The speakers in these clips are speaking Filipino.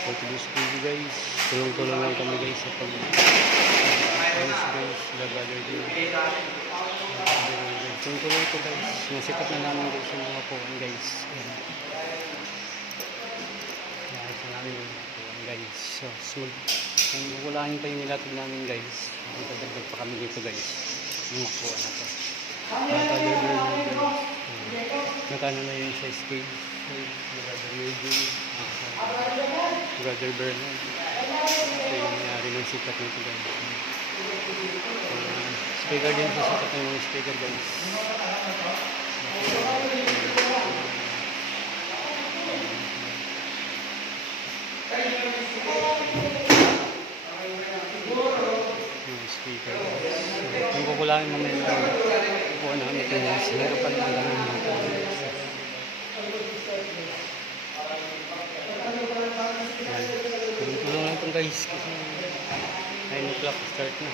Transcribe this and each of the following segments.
for today's video guys. Tulong-tulong lang kami guys sa pag guys, sila brother din. Tulong-tulong ito guys. Nasikat na namin guys yung mga puwan guys. Nakit na namin yung puwan guys. So kung walahin pa yung nilatag namin guys, magdadagdag pa kami dito guys. Yung mga puwan na to. Nakano na yun sa scale. Brother Eugene, Brother Bernard. Ito yung nangyari ng sikat nito guys. Speaker din sa sikat ng mga speaker guys. Yung speaker guys. Kung kukulangin naman yung kukuha namin ito guys. Meron pa naman kami mga kukuha guys. Tulong lang itong guys kasi 9 o'clock start na.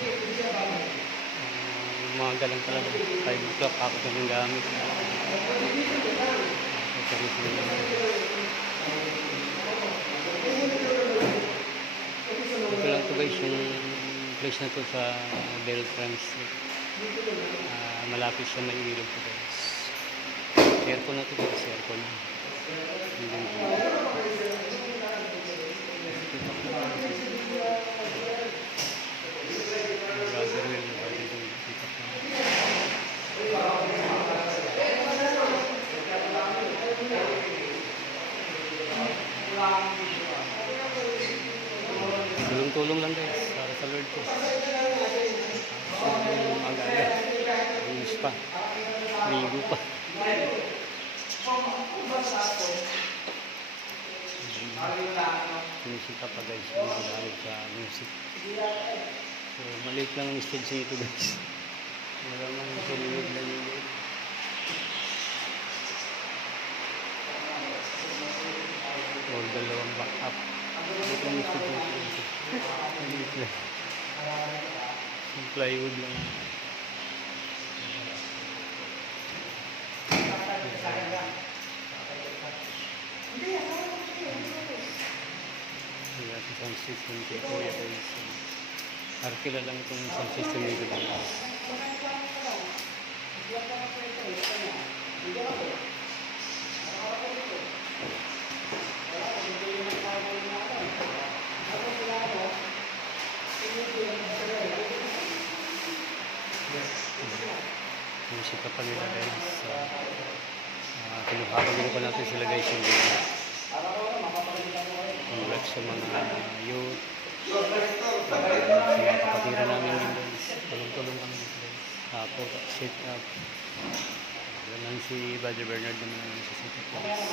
Umaga lang talaga. 5 o'clock ako na yung gamit. Ito lang ito guys yung place na ito sa Beltrans. Malapit siya may ilog ito guys. Aircon na ito guys. Aircon. Tulong-tulong lang guys para sa Lord ko. Aga-aga. Linis pa. Ligo pa. Sinisita pa guys. Magagamit sa music. So maliit lang ang stage nito guys. Wala lang yung suliwid lang yun guys. Or dalawang back up. Maliit lang yung stage nito guys. Maliit lang. Yung plywood lang. Wala sa sound system kay Kuya guys. Arkila lang itong sound system nito guys. Musika pa nila guys. Kinuhapagan ko natin sila guys yung video. Congrats sa mga youth. Sa mga kapatira namin din guys. Tulong-tulong kami dito guys. Sit up. Ganun si Brother Bernard naman sa sit up guys.